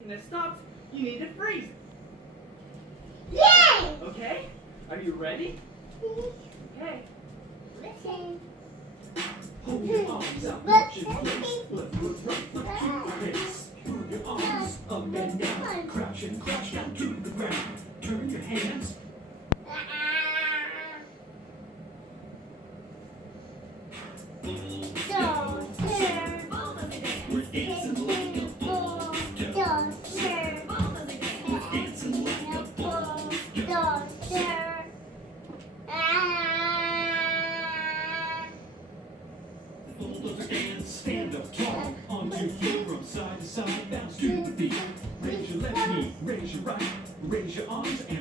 When it stops, you need to freeze it. Yay! Okay? Are you ready? Okay. Listen. Hold your arms out, march in place. Left foot, right foot to the base. Move your arms up and down. Crouch and crash down to the ground. Turn your hands. We're dancing like a bulldozer. We're dancing like a bulldozer dance. Stand up tall, on 2 feet, from side to side, bounce to the beat. Raise your left knee, raise your right, raise your arms and